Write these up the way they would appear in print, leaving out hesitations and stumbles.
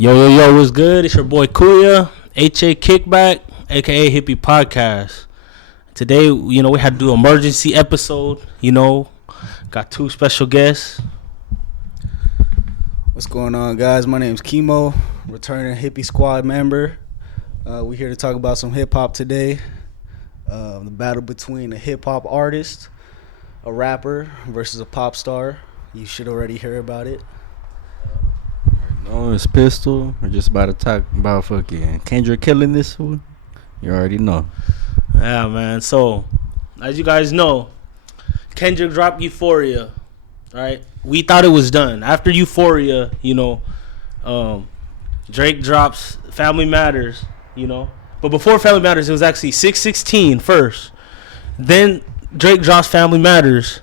Yo, what's good? It's your boy Kuya, HA Kickback, aka Hippie Podcast. Today, we had to do an emergency episode. Got two special guests. What's going on, guys? My name's Chemo, returning Hippie Squad member. We're here to talk about some hip hop today. The battle between a hip hop artist, a rapper, versus a pop star. You should already hear about it. No, it's Pistol. We're just about to talk about fucking Kendrick killing this one. You already know. Yeah, man. So, as you guys know, Kendrick dropped Euphoria. Right? We thought it was done. After Euphoria, Drake drops Family Matters, But before Family Matters, it was actually 616 first. Then Drake drops Family Matters.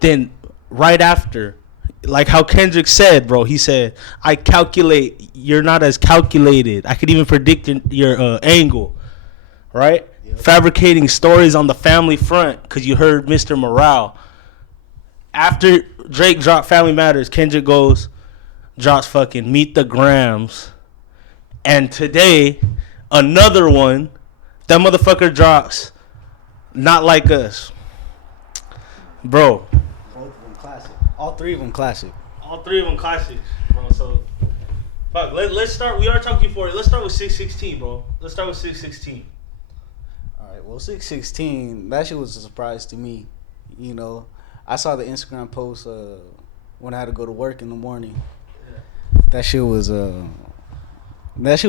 Then right after, like how Kendrick said, bro, he said, I calculate, you're not as calculated. I could even predict your angle, right? Yep. Fabricating stories on the family front because you heard Mr. Morale. After Drake dropped Family Matters, Kendrick drops fucking Meet the Grams. And today, another one, that motherfucker drops Not Like Us. Bro. Both of them classic. All three of them classic. All three of them classics, bro. So, fuck, let's start. We are talking for it. Let's start with 616, bro. Let's start with 616. All right, well, 616, that shit was a surprise to me. I saw the Instagram post when I had to go to work in the morning. Yeah. That shit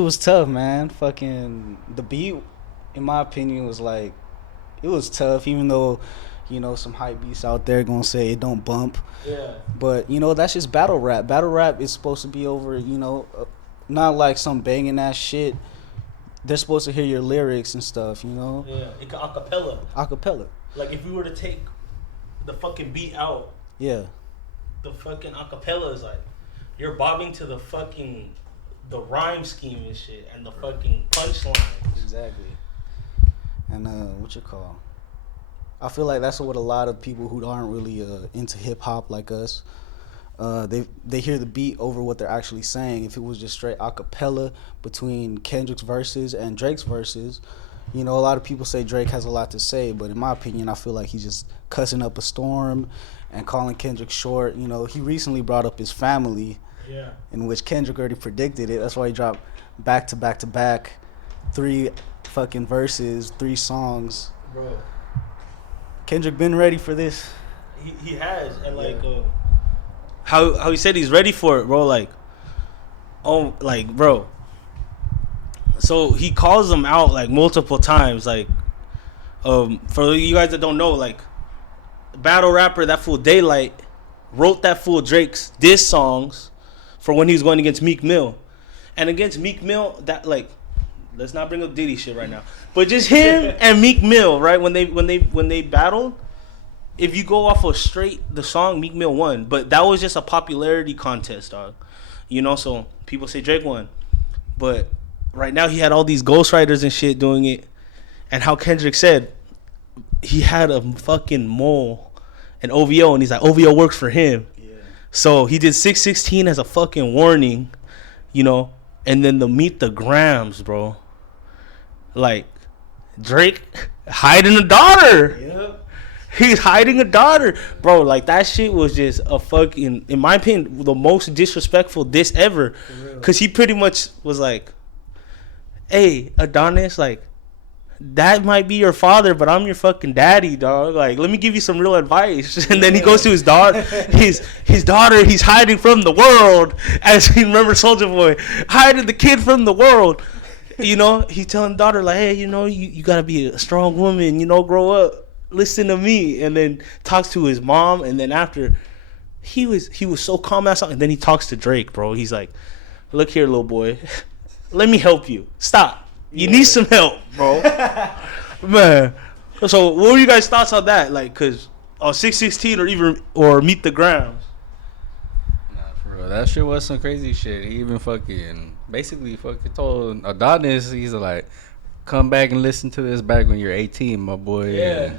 was tough, man. Fucking the beat, in my opinion, was like, it was tough, even though, some hype beasts out there gonna say it don't bump. Yeah. But, that's just battle rap. Battle rap is supposed to be over, not like some banging ass shit. They're supposed to hear your lyrics and stuff, Yeah, it can acapella. Acapella. Like, if we were to take the fucking beat out. Yeah. The fucking acapella is like, you're bobbing to the rhyme scheme and shit and the fucking punchlines. Exactly. And I feel like that's what a lot of people who aren't really into hip hop like us, they hear the beat over what they're actually saying. If it was just straight acapella between Kendrick's verses and Drake's verses, a lot of people say Drake has a lot to say, but in my opinion, I feel like he's just cussing up a storm and calling Kendrick short. He recently brought up his family, in which Kendrick already predicted it. That's why he dropped back to back to back 3 fucking verses, 3 songs. Bro. Kendrick been ready for this. He has, and how he said he's ready for it, bro. Bro. So he calls them out multiple times, for you guys that don't know, battle rapper that fool Daylight wrote that fool Drake's diss songs for when he was going against Meek Mill, and against Meek Mill that let's not bring up Diddy shit right now, but just him and Meek Mill, right, when they battled. If you go off of straight the song, Meek Mill won, but that was just a popularity contest, dog. So people say Drake won, but right now he had all these ghostwriters and shit doing it, and how Kendrick said he had a fucking mole, an OVO, and he's like, OVO works for him. Yeah. So he did 616 as a fucking warning, and then the Meet the Grams, bro. Drake hiding a daughter. Yep. He's hiding a daughter, bro. That shit was just a fucking, in my opinion, the most disrespectful diss ever, cause he pretty much was like, hey, Adonis, that might be your father, but I'm your fucking daddy, dog. Let me give you some real advice. And then he goes to his daughter. His daughter, he's hiding from the world. As he remember Soulja Boy, hiding the kid from the world. He's telling the daughter, hey, you gotta be a strong woman, grow up. Listen to me. And then talks to his mom. And then after, he was so calm ass. And then he talks to Drake, bro. He's like, look here, little boy. Let me help you. Stop. You need some help, bro. Man. So, what were you guys' thoughts on that? Cause 616 or Meet the Grams. Nah, for real. That shit was some crazy shit. He even basically told Adonis, he's like, come back and listen to this back when you're 18, my boy. Yeah.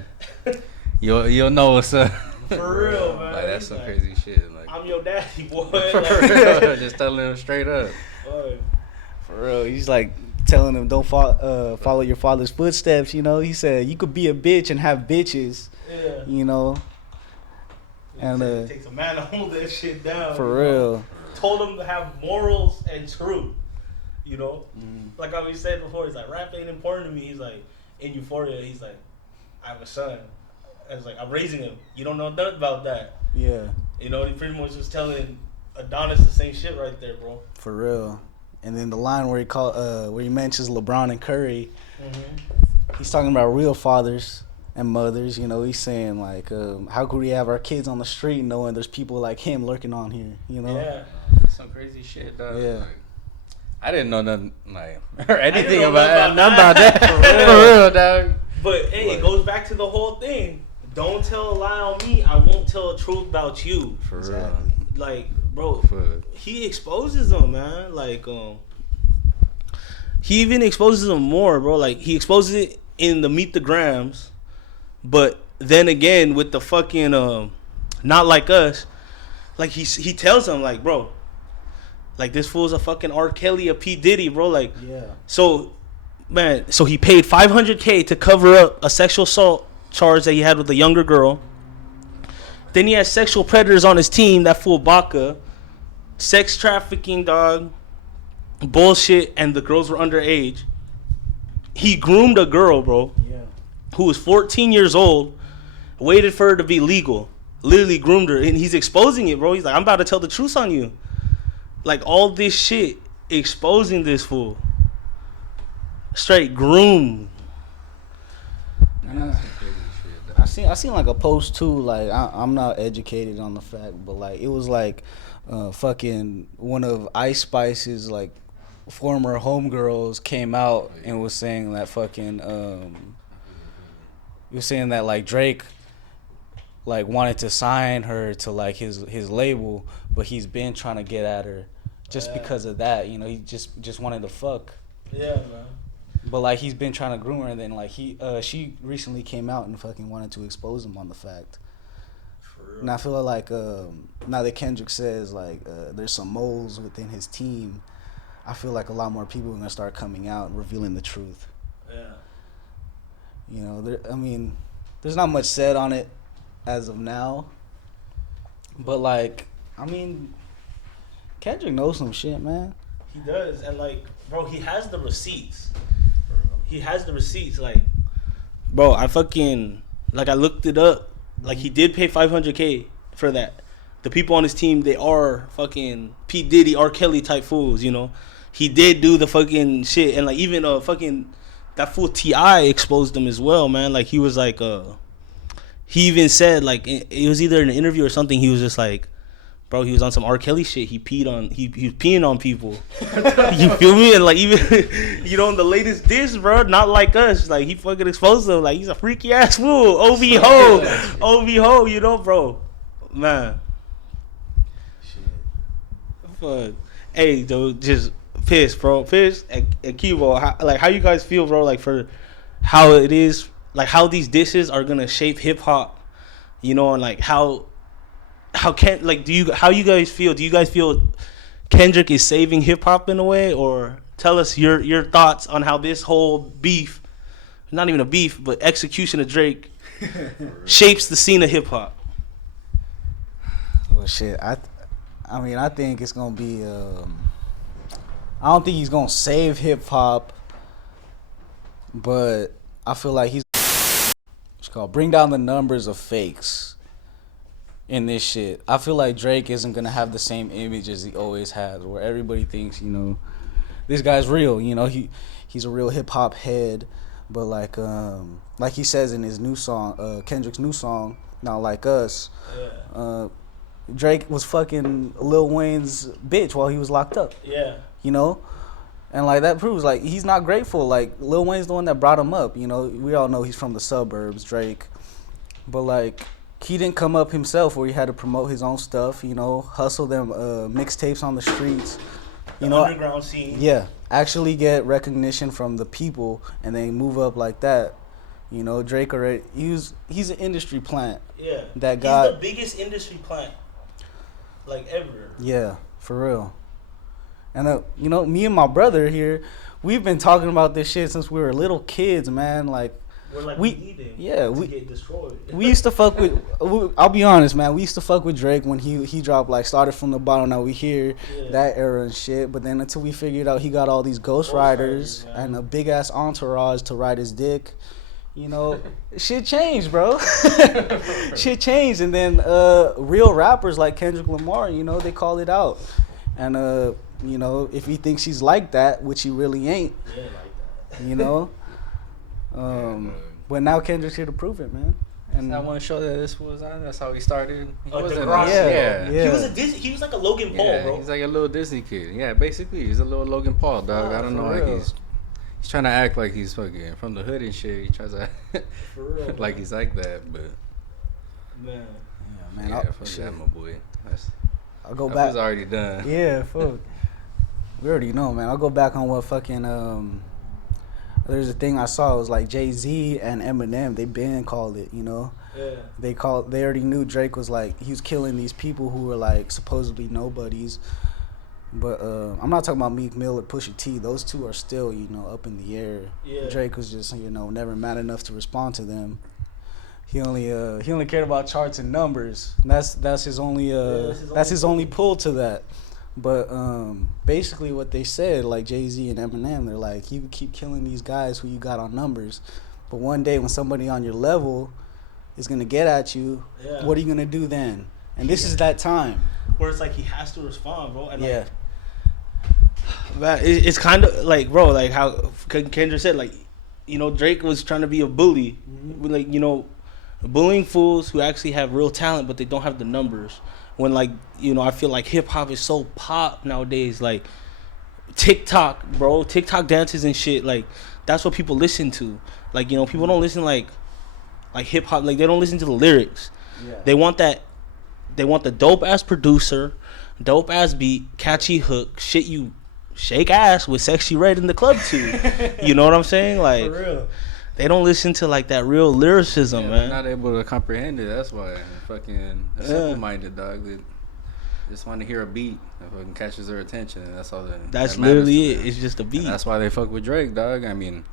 You'll know what's up. For real, man. Like, that's some crazy shit. Like, I'm your daddy, boy. For real. Just telling him straight up. Boy. For real, he's like telling him don't follow your father's footsteps. You know, he said you could be a bitch and have bitches. Yeah. You know, and it takes a man to hold that shit down. For real. Told him to have morals and truth. You know, like I always said before, he's like, rap ain't important to me. He's like, in Euphoria, he's like, I have a son. I was like, I'm raising him. You don't know nothing about that. Yeah. You know, he pretty much was telling Adonis the same shit right there, bro. For real. And then the line where he mentions LeBron and Curry, he's talking about real fathers and mothers. You know, he's saying like, how could we have our kids on the street knowing there's people like him lurking on here? You know? Yeah. That's some crazy shit, dog. Yeah. Like, I didn't know nothing like or anything about that. For real, dog. But hey, it goes back to the whole thing. Don't tell a lie on me. I won't tell the truth about you. For real. Like, bro, he exposes them, man. Like, he even exposes them more, bro. Like, he exposes it in the Meet the Grams, but then again with the fucking Not Like Us, like he tells them like, bro, like this fool's a fucking R. Kelly, a P. Diddy, bro. Like, so he paid $500K to cover up a sexual assault charge that he had with a younger girl. Then he had sexual predators on his team, that fool Baca. Sex trafficking, dog. Bullshit, and the girls were underage. He groomed a girl, bro, who was 14 years old, waited for her to be legal, literally groomed her, and he's exposing it, bro. He's like, I'm about to tell the truth on you. Like, all this shit, exposing this fool. Straight groom. I seen like a post too. Like I'm not educated on the fact, but like it was like fucking one of Ice Spice's like former homegirls came out and was saying that fucking he was saying that like Drake like wanted to sign her to like his label, but he's been trying to get at her just because of that. You know, he just wanted to fuck. Yeah, man. But like he's been trying to groom her, and then like she recently came out and fucking wanted to expose him on the fact. For real. And I feel like now that Kendrick says like there's some moles within his team, I feel like a lot more people are gonna start coming out and revealing the truth. Yeah. You know, there's not much said on it as of now, but like, Kendrick knows some shit, man. He does, and like, bro, he has the receipts. Like, bro, I looked it up. Like, he did pay $500K for that. The people on his team, they are fucking P. Diddy, R. Kelly type fools, you know. He did do the fucking shit, and like even that fool T.I. exposed him as well, man. Like, he was like he even said, like, it was either in an interview or something, he was just like, bro, he was on some R. Kelly shit. He was peeing on people. You feel me? And like, even you know, in the latest diss, bro, Not Like Us, like he fucking exposed him. Like, he's a freaky ass fool. OV ho, you know, bro, man. Shit. Fuck. Hey, dude, just Piss and Kibo. How you guys feel, bro? Like, for how it is, like how these disses are gonna shape hip hop, you know, and like how you guys feel? Do you guys feel Kendrick is saving hip hop in a way, or tell us your thoughts on how this whole beef, not even a beef, but execution of Drake shapes the scene of hip hop? Well, shit, I think it's gonna be. I don't think he's gonna save hip hop, but I feel like it's called bring down the numbers of fakes in this shit. I feel like Drake isn't gonna have the same image as he always has, where everybody thinks, you know, this guy's real. You know, he's a real hip hop head. But like he says in his new song, Kendrick's new song, Not Like Us, Drake was fucking Lil Wayne's bitch while he was locked up. Yeah. You know? And like that proves like he's not grateful. Like Lil Wayne's the one that brought him up. You know, we all know he's from the suburbs, Drake. But like he didn't come up himself where he had to promote his own stuff, you know, hustle them mixtapes on the streets. You know, underground scene. Yeah. Actually get recognition from the people and then move up like that. You know, Drake already he's an industry plant. Yeah. That got he's the biggest industry plant like ever. Yeah, for real. And you know, me and my brother here, we've been talking about this shit since we were little kids, man. Like we're like we need him to get destroyed. We used to fuck with. I'll be honest, man. We used to fuck with Drake when he dropped like started from the bottom. Now we hear that era and shit. But then until we figured out he got all these ghostwriters and a big ass entourage to ride his dick, you know, shit changed, bro. Shit changed, and then real rappers like Kendrick Lamar, you know, they called it out, and you know, if he thinks he's like that, which he really ain't, like that. you know. But now Kendrick's here to prove it, man. And I want to show that this was that's how he started. He wasn't yeah. He was like a Logan Paul, bro. He's like a little Disney kid. Yeah, basically, he's a little Logan Paul, dog. I don't know, like he's trying to act like he's fucking from the hood and shit. He tries to For real, like man. he's like that, but yeah, man. yeah, fuck that, my boy. I'll go back. It's already done. Yeah, fuck. We already know, man. I'll go back on what fucking there's a thing I saw. It was like Jay-Z and Eminem. They been called it, you know. Yeah. They already knew Drake was like he was killing these people who were like supposedly nobodies. But I'm not talking about Meek Mill or Pusha T. Those two are still, you know, up in the air. Yeah. Drake was just, you know, never man enough to respond to them. He only cared about charts and numbers. And that's his only his only pull to that. But basically what they said, like Jay-Z and Eminem, they're like, you keep killing these guys who you got on numbers, but one day when somebody on your level is gonna get at you, what are you gonna do then? And this is that time where it's like he has to respond, bro. And yeah. But it's kind of like, bro, like how Kendrick said, like, you know, Drake was trying to be a bully, like, you know, bullying fools who actually have real talent, but they don't have the numbers. When, like, you know, I feel like hip hop is so pop nowadays, like TikTok, bro, TikTok dances and shit, like that's what people listen to. Like, you know, people don't listen like hip hop, like they don't listen to the lyrics. Yeah. They want the dope ass producer, dope ass beat, catchy hook, shit you shake ass with Sexy Red in the club too. You know what I'm saying? Like, for real. They don't listen to like that real lyricism, man. They're not able to comprehend it. That's why fucking simple-minded, dog. They just want to hear a beat that fucking catches their attention, and that's all. That's literally it. It's just a beat. And that's why they fuck with Drake, dog. I mean,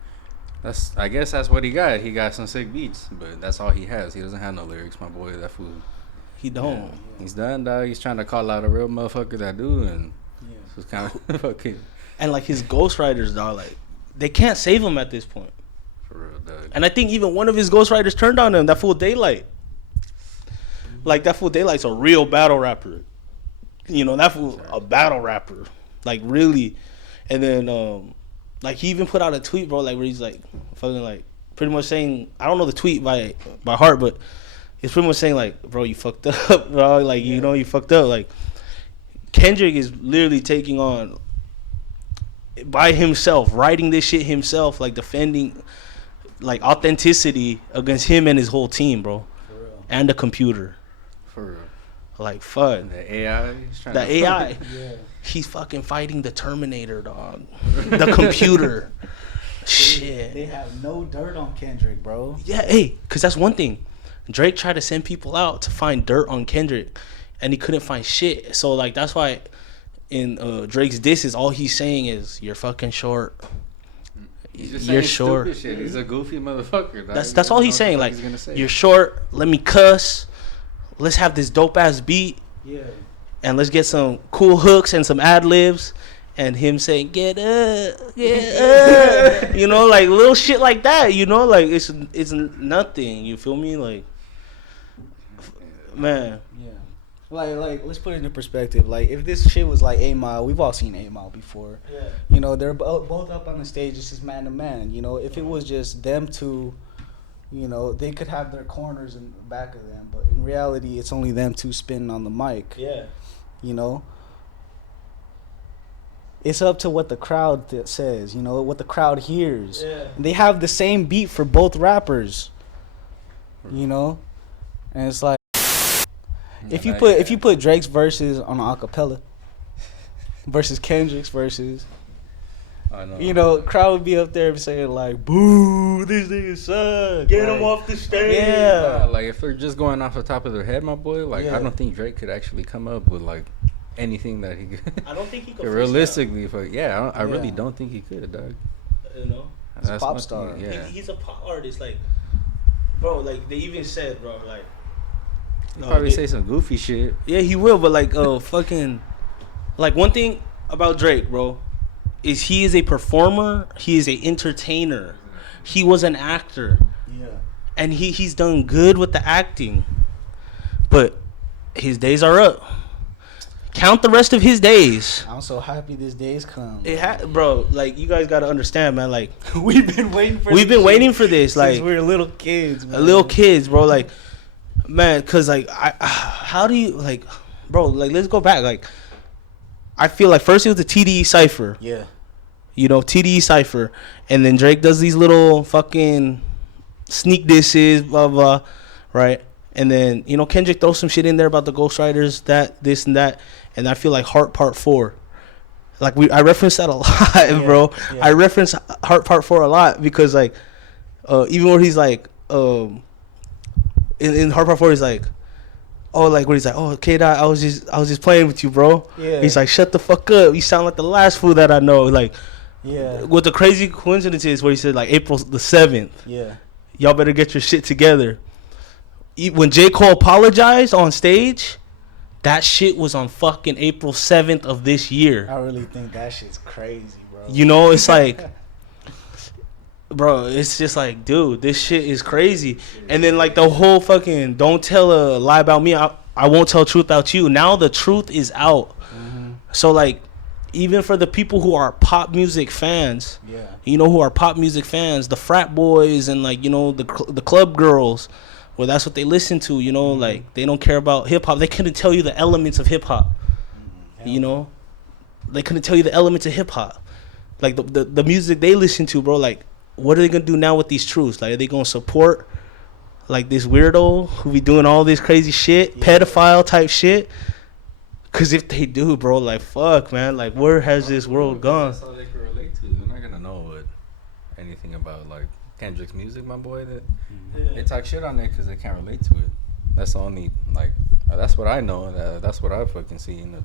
I guess that's what he got. He got some sick beats, but that's all he has. He doesn't have no lyrics, my boy. That fool. He don't. Yeah. He's done, dog. He's trying to call out a real motherfucker that do, and it's kind of fucking. And like his ghostwriters, dog, like they can't save him at this point. For real, dog. And I think even one of his ghostwriters turned on him. That fool Daylight. Like that fool Daylight's a real battle rapper. You know, that fool a battle rapper. Like really. And then like he even put out a tweet, bro, like where he's like fucking like pretty much saying, I don't know the tweet by heart, but it's pretty much saying like, bro, you fucked up, bro. Like, you know, you fucked up. Like Kendrick is literally taking on by himself, writing this shit himself, like defending like authenticity against him and his whole team, bro. For real. And the computer. For real. Like fuck. The AI. AI. He's fucking fighting the Terminator, dog. The computer. Shit. They have no dirt on Kendrick, bro. Yeah, hey, cause that's one thing. Drake tried to send people out to find dirt on Kendrick, and he couldn't find shit. So like that's why in Drake's disses, all he's saying is you're fucking short. You're short. Shit. He's a goofy motherfucker. Dog. That's all he's saying. Like you're short. Let me cuss. Let's have this dope ass beat. Yeah. And let's get some cool hooks and some ad libs, and him saying get up, get up. You know, like little shit like that. You know, like it's nothing. You feel me? Like, man. Yeah. Like let's put it into perspective. Like if this shit was like 8 Mile, we've all seen 8 Mile before. Yeah. You know, they're both up on the stage. It's just man to man. You know, if it was just them two, you know, they could have their corners in the back of them, but in reality, it's only them two spinning on the mic. Yeah. You know, it's up to what the crowd says. You know, what the crowd hears. Yeah. They have the same beat for both rappers. You know, and it's like if you put Drake's verses on an acapella versus Kendrick's verses I know. You know, crowd would be up there saying like, "Boo, this nigga sucks. Get him off the stage." Yeah. Like if they're just going off the top of their head, my boy. Like Yeah. I don't think Drake could actually come up with like anything that he could. I don't think he could. Realistically, I really Yeah. don't think he could, dog. You know, He's a That's pop my star. thing, yeah. he's a pop artist. Like, bro, like they even said, bro, like. He'll probably say some goofy shit. Yeah, he will, but like, fucking, like one thing about Drake, bro, is he is a performer. He is a entertainer. He was an actor, Yeah. and he's done good with the acting, but his days are up. Count the rest of his days. I'm so happy this day's come. Bro, like you guys gotta understand, man. Like We've been waiting for. this, like since we were little kids, man. little kids, bro. Like, man, cause like how do you like, bro? Like, let's go back. Like, I feel like first it was the TDE cipher. Yeah. You know, TDE cipher, and then Drake does these little fucking sneak disses, blah blah, right? And then you know Kendrick throws some shit in there about the ghostwriters, that, this, and that, and I feel like Heart Part 4. Like I reference that a lot, bro. Yeah. I reference Heart Part 4 a lot because like, even where he's like, in Heart Part 4 he's like, oh, like when he's like, oh, K-Dot, I was just playing with you, bro. Yeah. He's like, shut the fuck up. You sound like the last fool that I know. Like, Yeah. what the crazy coincidence is where he said like April the 7th. Yeah. Y'all better get your shit together. When J. Cole apologized on stage, that shit was on fucking April 7th of this year. I really think that shit's crazy, bro. You know, it's like, bro, it's just like, dude, this shit is crazy. And then like the whole fucking don't tell a lie about me, I won't tell truth about you. Now the truth is out. Mm-hmm. So like, even for the people who are pop music fans, Yeah. you know, who are pop music fans, the frat boys and like, you know, the club girls, well, that's what they listen to, you know, like they don't care about hip hop. They couldn't tell you the elements of hip hop, you know, they couldn't tell you the elements of hip hop, like the music they listen to, bro. Like, what are they gonna do now with these truths? Like, are they gonna support like this weirdo who be doing all this crazy shit, pedophile type shit? Cause if they do, bro, like fuck, man, like where has this world gone? That's all they can relate to. They're not gonna know anything about like Kendrick's music, my boy. That they talk shit on it because they can't relate to it. That's the only like. That's what I know. That's what I fucking seen.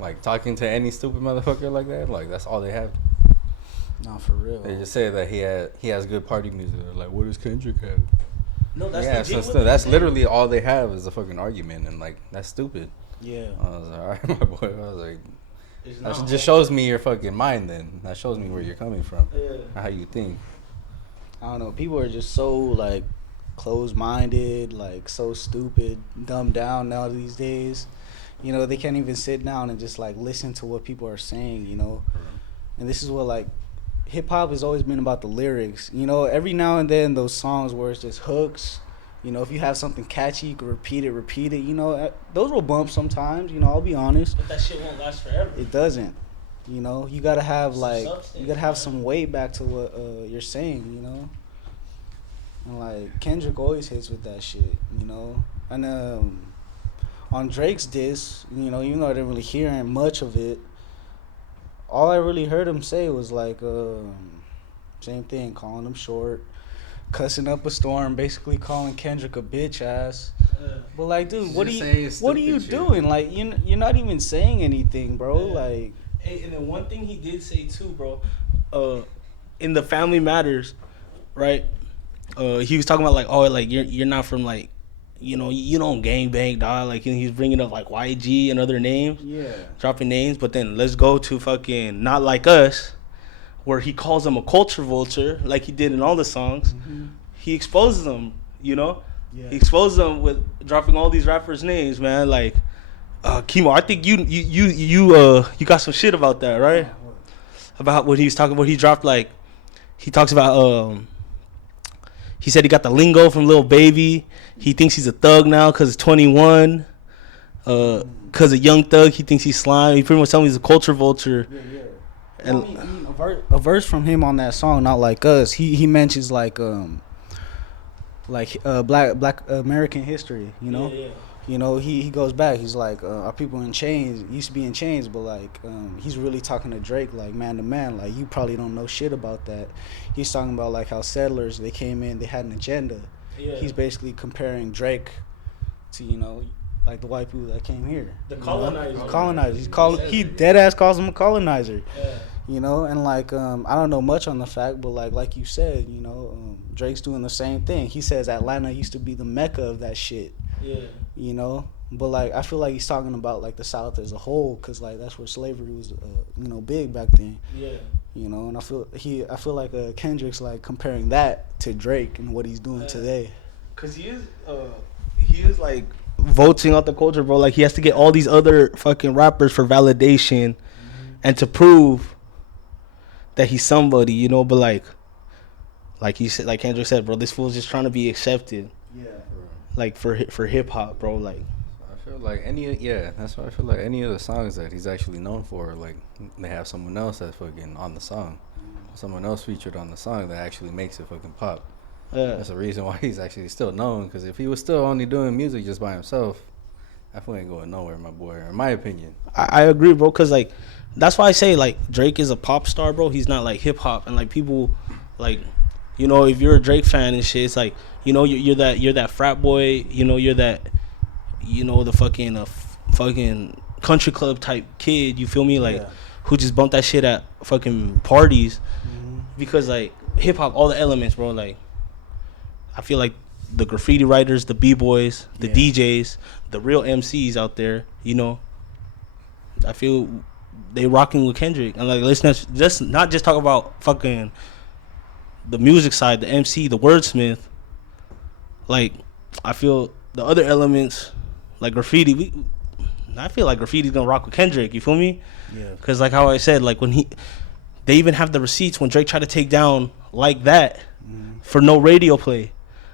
Like talking to any stupid motherfucker like that. Like that's all they have. No, for real. They just say that he has good party music. They're like, what does Kendrick have? No, that's Yeah, so that's literally all they have is a fucking argument, and like that's stupid. Yeah. I was like, all right, my boy. I was like, that just shows me your fucking mind. Then that shows me where you're coming from, how you think. I don't know. People are just so like closed-minded, like so stupid, dumbed down now these days. You know, they can't even sit down and just like listen to what people are saying. You know, and this is what like hip hop has always been about, the lyrics. You know, every now and then those songs where it's just hooks. You know, if you have something catchy, you can repeat it. You know, those will bump sometimes. You know, I'll be honest. But that shit won't last forever. It doesn't. You know, you gotta have like substance, you gotta have some weight back to what you're saying. You know, and like Kendrick always hits with that shit. You know, and on Drake's diss, you know, even though I didn't really hear much of it, all I really heard him say was like same thing, calling him short, cussing up a storm, basically calling Kendrick a bitch ass. But like, dude, what are you doing? Like, you're not even saying anything, bro. Like. Hey, and then one thing he did say too, bro, in the Family Matters, right? He was talking about like, oh, like you're not from like, you know, you don't gangbang, dog. Like he's bringing up like YG and other names, dropping names. But then let's go to fucking Not Like Us, where he calls them a culture vulture, like he did in all the songs. Mm-hmm. He exposes them, you know. He exposed them with dropping all these rappers' names, man. Like. Kimo, I think you got some shit about that, right? About what he was talking about. He dropped like, he talks about he said he got the lingo from Lil Baby. He thinks he's a thug now because it's 21. Because a Young Thug, he thinks he's slime. He pretty much telling me he's a culture vulture. And I mean, a verse from him on that song, Not Like Us. He mentions like black American history. You know. You know, he goes back. He's like, "Are people in chains? Used to be in chains, but like, he's really talking to Drake, like man to man. Like, you probably don't know shit about that." He's talking about like how settlers, they came in, they had an agenda. Yeah. He's basically comparing Drake to, you know, like the white people that came here. The colonizer. Colonizer. He dead ass calls him a colonizer. Yeah. You know, and like I don't know much on the fact, but like you said, you know, Drake's doing the same thing. He says Atlanta used to be the mecca of that shit. Yeah. You know, but like I feel like he's talking about like the South as a whole, cause like that's where slavery was, you know, big back then. Yeah. You know, and I feel like Kendrick's like comparing that to Drake and what he's doing today. Cause he is like voting out the culture, bro. Like he has to get all these other fucking rappers for validation, and to prove that he's somebody, you know. But like he said, like Kendrick said, bro, this fool's just trying to be accepted. Yeah. Like for hip hop, bro. Like I feel like that's why I feel like any of the songs that he's actually known for, like they have someone else that's fucking on the song, someone else featured on the song that actually makes it fucking pop. That's the reason why he's actually still known. Because if he was still only doing music just by himself, that fool ain't going nowhere, my boy. In my opinion, I agree, bro. Cause like that's why I say like Drake is a pop star, bro. He's not like hip hop, and like people like, you know, if you're a Drake fan and shit, it's like, you know, you're that frat boy, you know, you're that, you know, the fucking fucking country club type kid, you feel me, like who just bumped that shit at fucking parties, because like hip hop, all the elements, bro. Like I feel like the graffiti writers, the b-boys, the DJs, the real MCs out there, you know, I feel they rocking with Kendrick. And like, let's not just talk about fucking the music side, the MC, the wordsmith. Like, I feel the other elements, like graffiti, I feel like graffiti's gonna rock with Kendrick, you feel me? Yeah. Cause like how I said, like when they even have the receipts when Drake tried to take down like that for no radio play.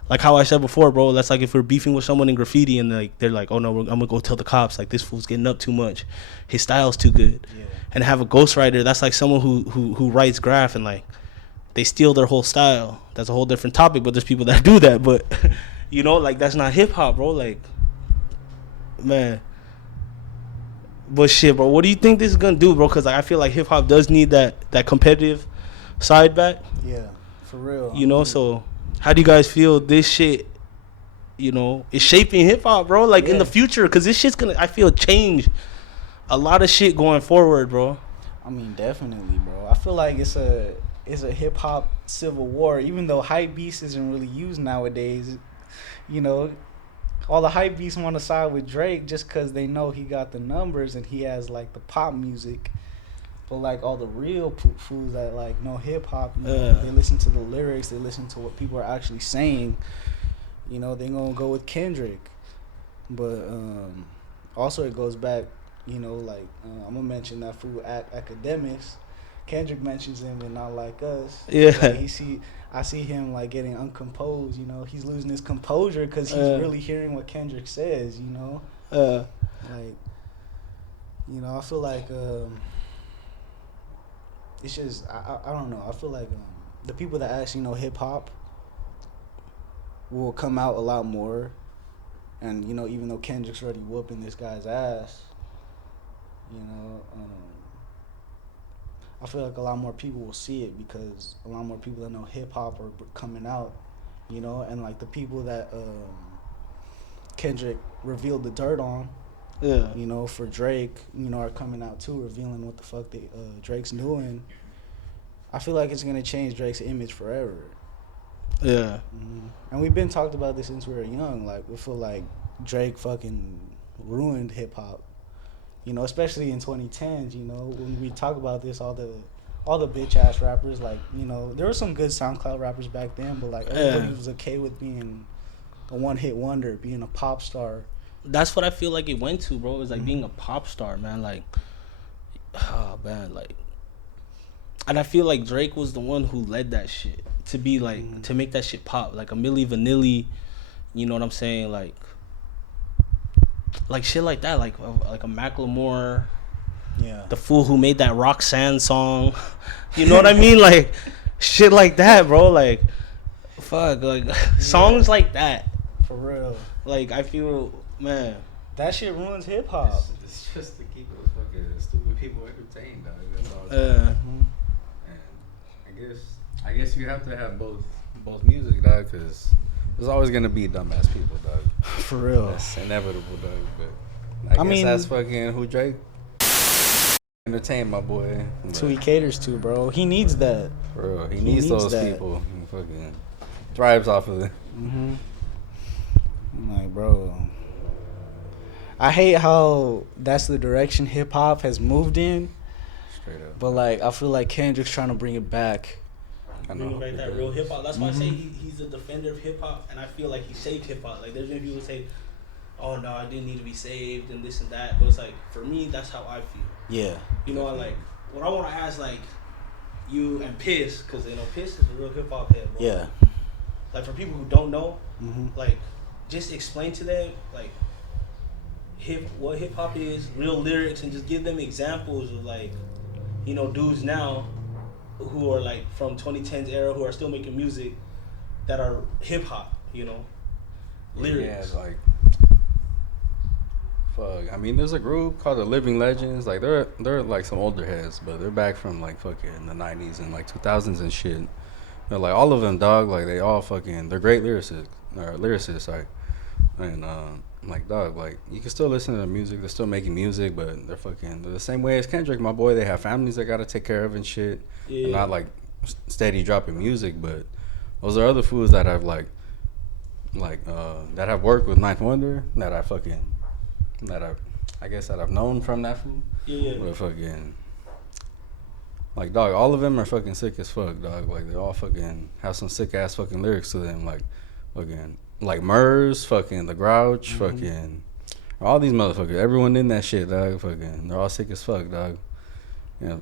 Like how I said before, bro, that's like if we're beefing with someone in graffiti and like they're like, oh no, I'm gonna go tell the cops, like this fool's getting up too much, his style's too good. Yeah. And have a ghostwriter, that's like someone who writes graph and like they steal their whole style. That's a whole different topic, but there's people that do that. But you know, like that's not hip hop, bro. Like, man. But shit, bro, what do you think this is gonna do, bro? Because like, I feel like hip hop does need that competitive side back. Yeah, for real. You know, so how do you guys feel this shit, you know, is shaping hip hop, bro? Like in the future, because this shit's gonna, I feel, change a lot of shit going forward, bro. I mean, definitely, bro. I feel like it's a hip hop civil war, even though hype beast isn't really used nowadays. You know, all the hype beasts want to side with Drake just because they know he got the numbers and he has like the pop music. But like all the real fools that like know hip hop, you know, they listen to the lyrics, they listen to what people are actually saying. You know, they gonna go with Kendrick. But also it goes back, you know, like I'm gonna mention that fool academics. Kendrick mentions him and Not Like Us. Yeah. Like I see him like getting uncomposed. You know, he's losing his composure because he's really hearing what Kendrick says. You know, like, you know, I feel like it's just I don't know. I feel like the people that actually know hip hop will come out a lot more, and you know, even though Kendrick's already whooping this guy's ass, you know. I feel like a lot more people will see it because a lot more people that know hip hop are coming out, you know, and like the people that Kendrick revealed the dirt on, you know, for Drake, you know, are coming out too, revealing what the fuck Drake's doing. I feel like it's gonna change Drake's image forever. Yeah. And we've been talked about this since we were young. Like we feel like Drake fucking ruined hip hop. You know, especially in 2010s, you know, when we talk about this, all the bitch ass rappers, like, you know, there were some good SoundCloud rappers back then, but like everybody was okay with being a one hit wonder, being a pop star. That's what I feel like it went to, bro. It was like being a pop star, man. Like, oh man, like, and I feel like Drake was the one who led that shit to be like to make that shit pop, like a Milli Vanilli, you know what I'm saying, like shit like that, like a Macklemore, the fool who made that Roxanne song, you know what I mean, like shit like that, bro, like fuck, like songs like that, for real. Like I feel Man, that shit ruins hip hop. It's just to keep those fucking stupid people entertained, dog. That's all. And I guess you have to have both music, dog, because there's always gonna be dumbass people, dog. For real. That's inevitable, dog. But I guess that's fucking who Drake entertain, my boy. That's who he caters to, bro. He needs that. For real, he needs those people. He fucking thrives off of it. I'm like, bro, I hate how that's the direction hip hop has moved in. Straight up. But like, I feel like Kendrick's trying to bring it back. Bring back that real hip hop. That's why I say he's a defender of hip hop, and I feel like he saved hip hop. Like there's many people say, "Oh no, I didn't need to be saved," and this and that. But it's like for me, that's how I feel. Yeah. You know, I like what I want to ask like you and Piss, because you know Piss is a real hip hop head, bro. Yeah. Like for people who don't know, like just explain to them like what hip hop is, real lyrics, and just give them examples of like, you know, dudes now who are like from 2010s era who are still making music that are hip hop, you know, lyrics. Yeah, like fuck. I mean, there's a group called the Living Legends. Like they're like some older heads, but they're back from like fucking the 90s and like 2000s and shit. They're like all of them, dog. Like they all fucking. They're great lyricists, sorry. And like dog, like you can still listen to the music. They're still making music, but they're the same way as Kendrick, my boy. They have families they gotta take care of and shit. Yeah. They're not like steady dropping music, but those are other fools that I've like that have worked with Ninth Wonder that I've known from that fool. Yeah. But fucking like dog, all of them are fucking sick as fuck, dog. Like they all fucking have some sick ass fucking lyrics to them, like fucking like Murs, fucking the Grouch, fucking all these motherfuckers. Everyone in that shit, dog. Fucking they're all sick as fuck, dog. Yeah.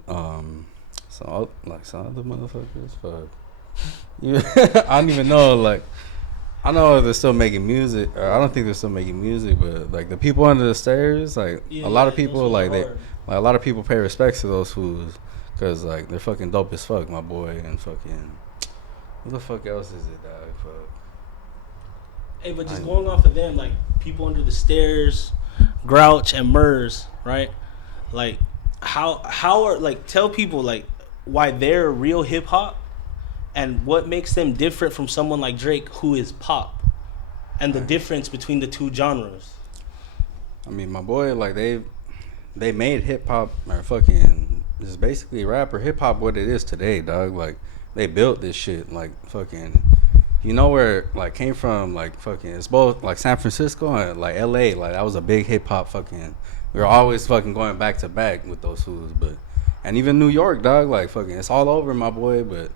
So like some other motherfuckers, fuck. I don't even know. Like I know they're still making music. Or I don't think they're still making music, but like the people under the stairs, like a lot of people, like a lot of people pay respects to those fools, cause like they're fucking dope as fuck, my boy, and fucking who the fuck else is it, dog? Fuck. Hey, but just going off of them, like people under the stairs, Grouch and Murs, right? Like how are like tell people like why they're real hip hop. And what makes them different from someone like Drake, who is pop, and the difference between the two genres? I mean, my boy, like they made hip hop or fucking just basically rap or hip hop what it is today, dog. Like they built this shit, like fucking. You know where it, like came from? Like fucking, it's both like San Francisco and like L.A. Like that was a big hip hop fucking. We were always fucking going back to back with those fools, but and even New York, dog. Like fucking, it's all over, my boy, but.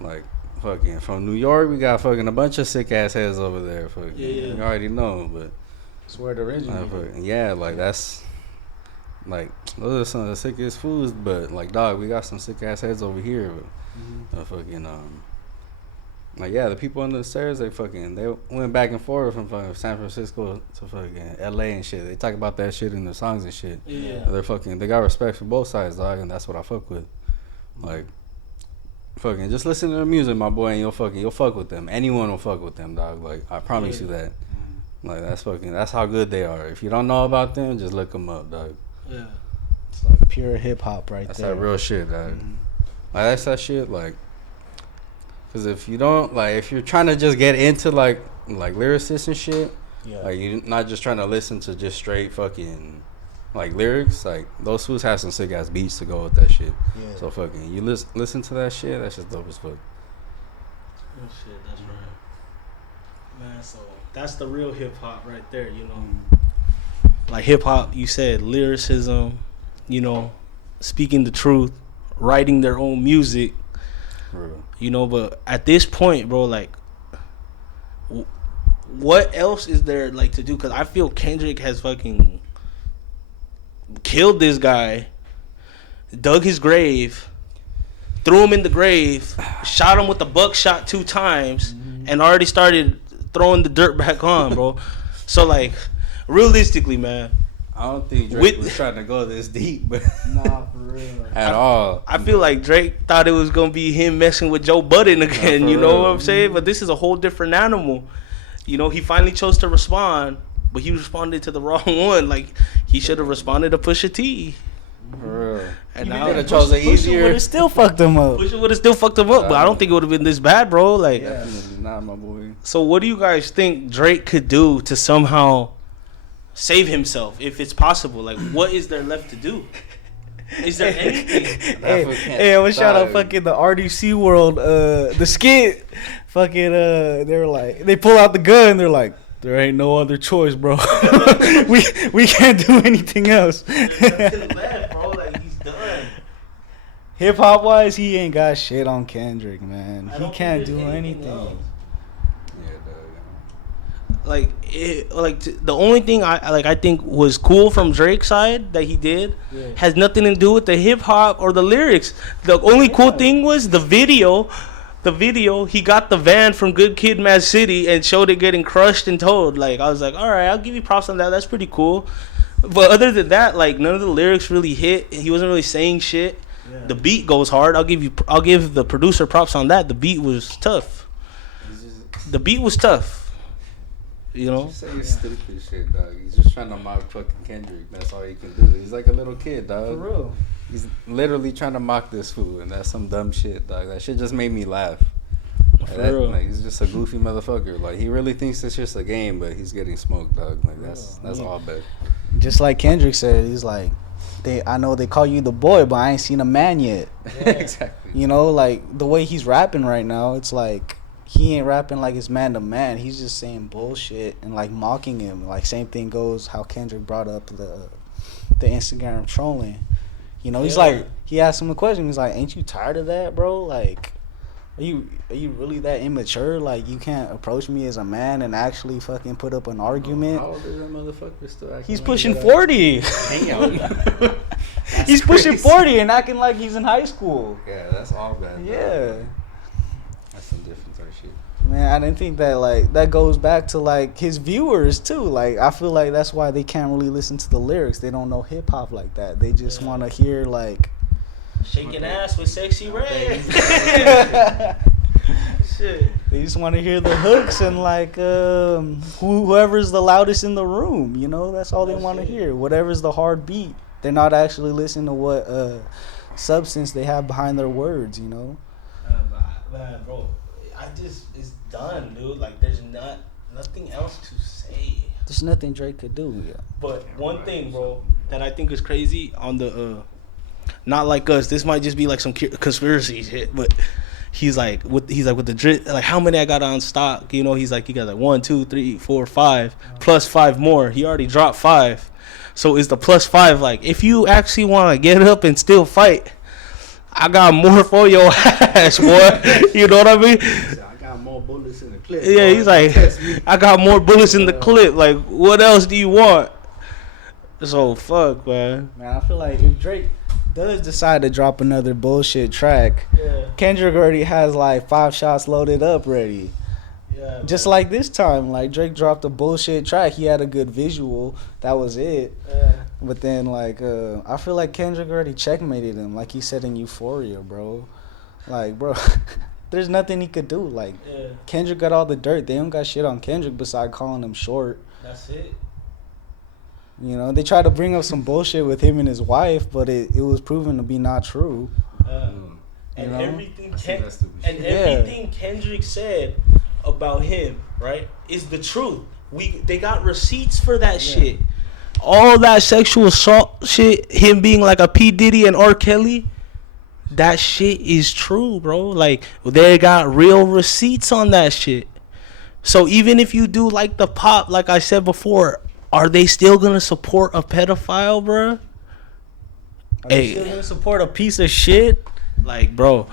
Like fucking from New York, we got fucking a bunch of sick ass heads over there. Fucking, you already know, but that's where it originated. Yeah, like that's like those are some of the sickest foods. But like, dog, we got some sick ass heads over here. But, fucking like yeah, the people under the stairs, they went back and forth from fucking San Francisco to fucking L.A. and shit. They talk about that shit in their songs and shit. Yeah, they got respect for both sides, dog, and that's what I fuck with. Like. Fucking just listen to their music, my boy, and you'll fuck with them. Anyone will fuck with them, dog. Like I promise you that. Like that's how good they are. If you don't know about them, just look them up, dog. Yeah, it's like pure hip hop right that's there. That's that real shit, dog. Like that's that shit, like. Cause if you don't if you're trying to just get into like lyricists and shit, like you're not just trying to listen to just straight fucking. Like lyrics, like those fools have some sick ass beats to go with that shit. Yeah. So fucking, you listen to that shit. That's just dope as fuck. Oh shit, that's right, man. So that's the real hip hop right there, you know. Like hip hop, you said lyricism, you know, speaking the truth, writing their own music, you know. But at this point, bro, like, what else is there like to do? Because I feel Kendrick has fucking. Killed this guy, dug his grave, threw him in the grave, shot him with the buckshot 2 times, and already started throwing the dirt back on, bro. So like, realistically, man, I don't think Drake was trying to go this deep, but nah, for real, at all. I feel like Drake thought it was gonna be him messing with Joe Budden again. You know what I'm saying? But this is a whole different animal. You know, he finally chose to respond. but he responded to the wrong one. Like he should have responded to Pusha T. For real. And You now could have chose an Pusha easier. would have still fucked him up. Pusha would have still fucked him up, but I don't think it would have been this bad, bro. Like, Definitely not, my boy. so what do you guys think Drake could do to somehow save himself, if it's possible? Like, what is there left to do? Is there anything? Hey, I was shout out fucking the RDC World, the skit. Fucking, they were like, they pull out the gun. They're like, there ain't no other choice, bro. we can't do anything else. Left, bro. Like, he's done. Hip hop wise, he ain't got shit on Kendrick, man. I He don't can't think do there's anything. else. Yeah, Like, the only thing I think was cool from Drake's side that he did has nothing to do with the hip hop or the lyrics. The only cool thing was the video. The video, he got the van from Good Kid, Mad City and showed it getting crushed and towed. Like, I was like, all right, I'll give you props on that. That's pretty cool. But other than that, like, none of the lyrics really hit. He wasn't really saying shit. Yeah. The beat goes hard. I'll give the producer props on that. The beat was tough. The beat was tough. You know? Just say stupid shit, dog. He's just trying to mock fucking Kendrick. That's all he can do. He's like a little kid, dog. For real. He's literally trying to mock this fool, and that's some dumb shit, dog. That shit just made me laugh. For real. Like, he's just a goofy motherfucker. Like, he really thinks it's just a game, but he's getting smoked, dog. Like, that's all bad. Just like Kendrick said, he's like, I know they call you the boy, but I ain't seen a man yet. Yeah. Exactly. You know, like the way he's rapping right now, it's like he ain't rapping like it's man to man. He's just saying bullshit and like mocking him. Like same thing goes how Kendrick brought up the Instagram trolling. You know, he's like, he asked him a question. He's like, ain't you tired of that, bro? Like, are you really that immature? Like, you can't approach me as a man and actually fucking put up an argument. How old is that motherfucker still acting? He's like pushing that? 40. Damn. He's pushing 40 and acting like he's in high school. Yeah, that's all bad. Yeah. Bro. That's some different type shit. Man, I didn't think that, like, that goes back to, like, his viewers, too. Like, I feel like that's why they can't really listen to the lyrics. They don't know hip-hop like that. They just want to hear, like... Shaking ass with sexy red. Shit. They just want to hear the hooks and, like, whoever's the loudest in the room, you know? That's all they want to hear. Whatever's the hard beat. They're not actually listening to what substance they have behind their words, you know? Man, bro, it's done, dude. Like, there's nothing else to say. There's nothing Drake could do. Yeah. But one thing, bro, that I think is crazy on the, not like us. This might just be like some conspiracy shit, but he's like with the drip, like how many I got on stock, you know? He's like, he got like 1, 2, 3, 4, 5, plus 5 more. He already dropped 5. So is the plus 5 like, if you actually want to get up and still fight, I got more for your ass, boy. You know what I mean? I got more bullets in the clip. Yeah, he's like, I got more bullets in the clip. Like, what else do you want? So, fuck, man. Man, I feel like if Drake does decide to drop another bullshit track, Kendrick already has like 5 shots loaded up ready. Yeah, just like this time, like Drake dropped a bullshit track. He had a good visual. That was it. Yeah. But then, like, I feel like Kendrick already checkmated him, like he said in Euphoria, bro. Like, bro, there's nothing he could do. Like, Kendrick got all the dirt. They don't got shit on Kendrick besides calling him short. That's it. You know, they tried to bring up some bullshit with him and his wife, but it was proven to be not true. And know? everything Kendrick said about him, right, is the truth. They got receipts for that shit. All that sexual assault shit, him being like a P. Diddy and R. Kelly, that shit is true, bro. Like, they got real receipts on that shit. So even if you do like the pop, like I said before, are they still gonna support a pedophile, bro? Are they still gonna support a piece of shit? Like, bro,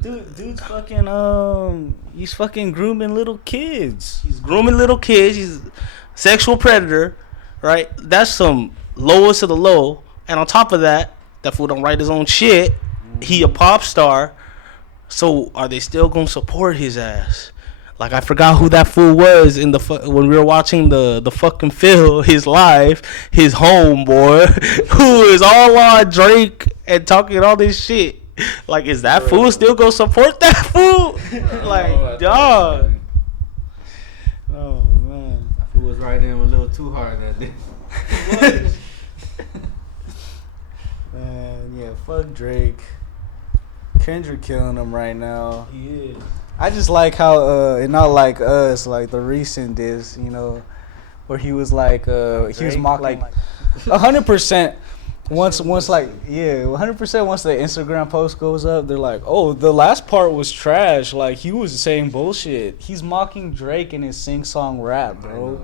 dude's fucking he's fucking grooming little kids. He's grooming little kids. He's a sexual predator, right? That's some lowest of the low. And on top of that, that fool don't write his own shit. He a pop star. So are they still gonna support his ass? Like, I forgot who that fool was in when we were watching the fucking Phil, his live, his homeboy, who is all on Drake and talking all this shit. Like, is that fool still gonna support that fool? Like, dog. Oh man, That fool was right in with Lil little too hard that day. Man, yeah, fuck Drake. Kendrick killing him right now. He is. I just like how and not like us, like the recent diss, you know, where he was like he was mocking like 100%. Once like 100% once the Instagram post goes up, they're like, oh, the last part was trash. Like he was saying bullshit. He's mocking Drake in his sing-song rap, bro.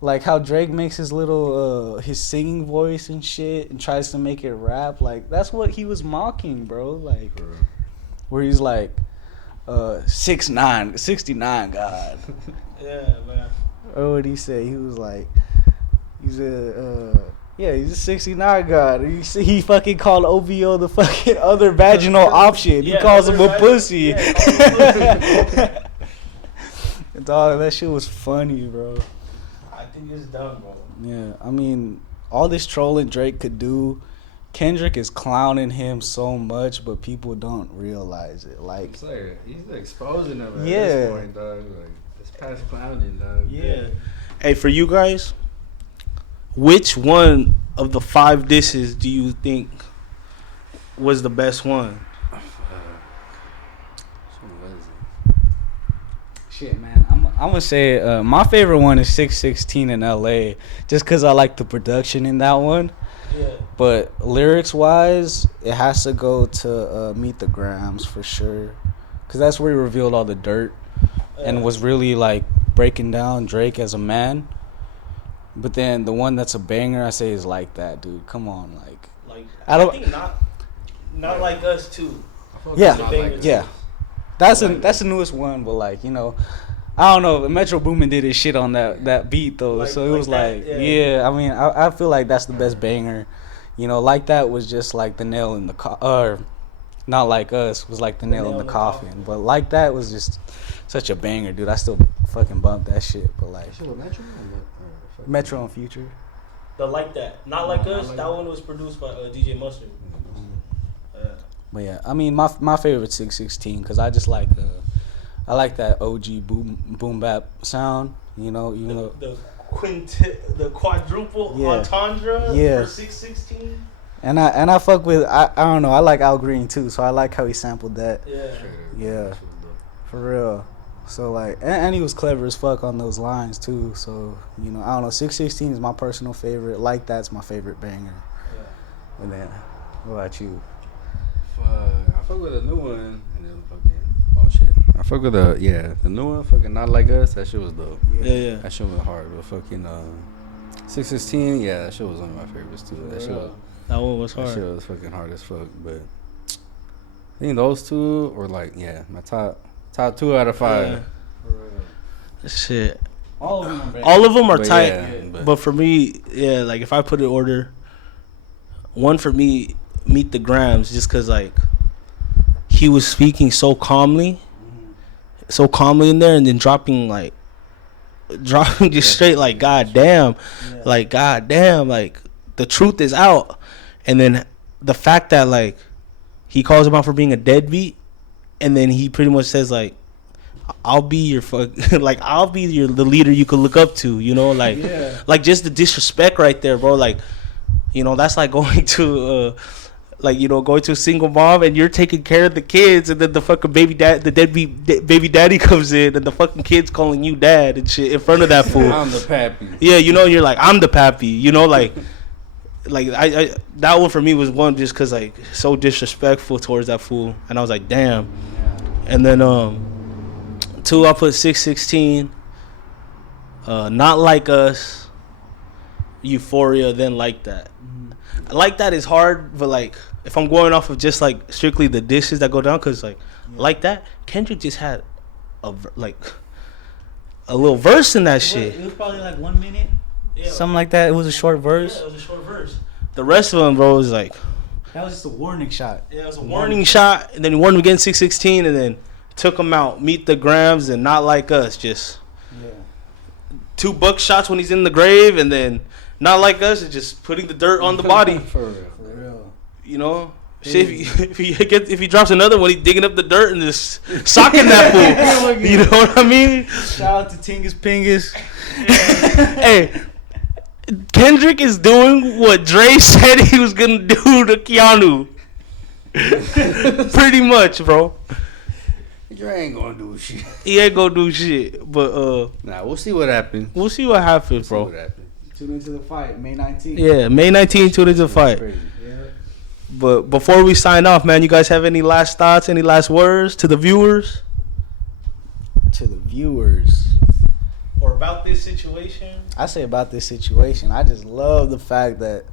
Like how Drake makes his little his singing voice and shit and tries to make it rap. Like that's what he was mocking, bro. Like where he's like 6'9", 69 God. Yeah, man. Or what he say? He was like, he's a he's a 69 God. He fucking called OVO the fucking other vaginal option. He calls him a pussy. Yeah, Dog, that shit was funny, bro. I think it's dumb, bro. Yeah, I mean, all this trolling Drake could do, Kendrick is clowning him so much, but people don't realize it. Like, he's exposing him at Yeah. this point, dog. Like, it's past clowning, dog. Yeah. Hey, for you guys, which one of the 5 disses do you think was the best one? shit, man, I'm gonna say my favorite one is 616 in LA, just cause I like the production in that one. Yeah. But lyrics wise, it has to go to Meet the Grams for sure, cause that's where he revealed all the dirt and was really like breaking down Drake as a man. But then the one that's a banger, I say, is Like That, dude. Come on, like I think not like us too. yeah. That's the newest one, but like, you know, I don't know. Metro Boomin did his shit on that beat though, so it was like, I mean, I feel like that's the best banger. You know, Like That was just like the nail in the Not Like Us was like the nail in the coffin, but Like That was just such a banger, dude. I still fucking bump that shit, but like Metro and Future. The Like That, Not Like Us. That one was produced by DJ Mustard. But yeah, I mean, my favorite 616 because I just like I like that OG boom bap sound. You know, the quadruple entendre for 616. And I fuck with I don't know, I like Al Green too, so I like how he sampled that. Yeah, for real. So like, and he was clever as fuck on those lines too. So you know, I don't know, 616 is my personal favorite. Like That's my favorite banger. Yeah. And then, what about you? I fuck with a new one, and then I fuck with the new one, fucking Not Like Us. That shit was dope. Yeah. That shit was hard, but fucking 616, yeah, that shit was one of my favorites too. That one was hard. That shit was fucking hard as fuck. But I think those two were like, my top 2 out of 5. Yeah. Shit. All of them are tight. Yeah, but for me, like if I put it in order, one for me, Meet the Grams, just cause like he was speaking so calmly in there, and then dropping just straight like goddamn, like the truth is out, and then the fact that like he calls him out for being a deadbeat, and then he pretty much says like, I'll be your the leader you could look up to, you know, like like just the disrespect right there, bro. Like, you know, that's like going to going to a single mom and you're taking care of the kids, and then the fucking deadbeat baby daddy comes in, and the fucking kid's calling you dad and shit in front of that fool. I'm the pappy. Yeah, you know, you're like, I'm the pappy, you know, like I that one for me was one just cause like so disrespectful towards that fool, and I was like, damn. And then 2, I put 616, Not Like Us, Euphoria, then Like That. Like That is hard, but like if I'm going off of just like strictly the dishes that go down, cause like that, Kendrick just had a little verse in that shit. It was probably like 1 minute, something like that. It was a short verse. Yeah, it was a short verse. The rest of them, bro, was like that was just a warning shot. Yeah, it was a warning shot, and then he warned him again 616, and then took him out. Meet the Grams and Not Like Us, just 2 buckshots when he's in the grave, and then Not Like Us is just putting the dirt on the body. For real. You know, Shit, if he drops another one, he digging up the dirt and just socking that fool. You know what I mean? Shout out to Tingus Pingus. Hey, Kendrick is doing what Dre said he was gonna do to Keanu. Pretty much, bro. Dre ain't gonna do shit. He ain't gonna do shit, but Nah, we'll see what happens. we'll see what happens, bro. Tune into the fight, May 19th. Yeah, May 19th, tune into the fight. Crazy. Yeah. But before we sign off, man, you guys have any last thoughts, any last words to the viewers? To the viewers. Or about this situation? I say about this situation, I just love the fact that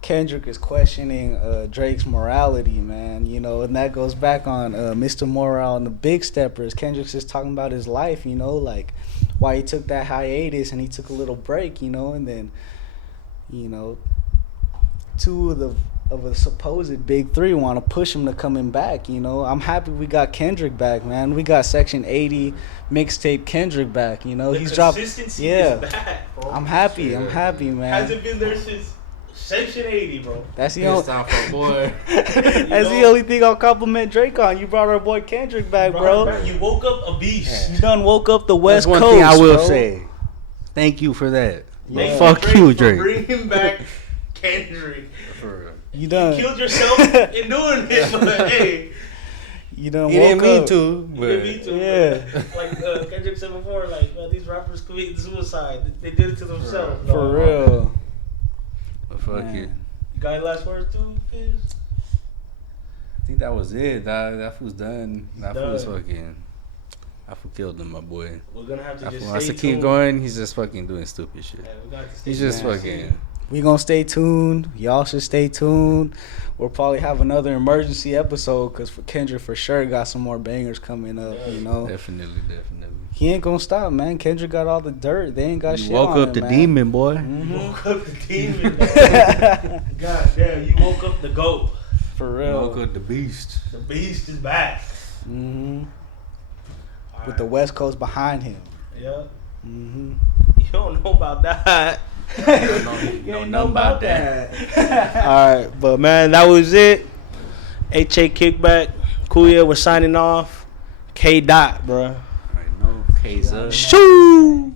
Kendrick is questioning Drake's morality, man. You know, and that goes back on Mr. Morale and the Big Steppers. Kendrick's just talking about his life, you know, like why he took that hiatus and he took a little break, you know, and then, you know, two of the supposed big three want to push him to coming back, you know. I'm happy we got Kendrick back, man. We got Section 80 mixtape Kendrick back, you know. He's dropped. Yeah. Is back, bro. I'm happy, man. Hasn't been there since Section 80, bro. That's the only. Boy. That's the only thing I'll compliment Drake on. You brought our boy Kendrick back, bro. You woke up a beast. You done woke up the West That's Coast. one thing I will bro. say. Thank you for that. Yeah. Fuck you, Drake. Drake. For bringing back Kendrick. You done. You killed yourself in doing it, but hey. You done He woke didn't mean up. to, You didn't mean to, Yeah. but, like Kendrick said before, like, these rappers committed suicide. They did it to themselves. For real. But fuck Man. it. You got any last words too, Fizz? I think that was it. That fool's done. That fool's Done. fucking. That fool killed him, my boy. We're gonna have to That just fool wants stay to keep tuned. going. He's just fucking doing stupid shit. Yeah, we got to stay He's just tuned. fucking. We gonna stay tuned. Y'all should stay tuned. We'll probably have another emergency episode because for Kendrick for sure got some more bangers coming up. You know, Definitely. he ain't gonna stop, man. Kendrick got all the dirt. They ain't got You shit woke on up him, the man. demon, boy. You Mhm. woke up the demon. Man. God damn, you woke up the goat. For You real. woke up the beast. The beast is back. hmm All With the right. West Coast behind him. Yeah. hmm You don't know about that. You ain't know about that. All right, but man, that was it. HA Kickback. Kuya, we're signing off. K. Dot, bro. I know. K's up. Shoo!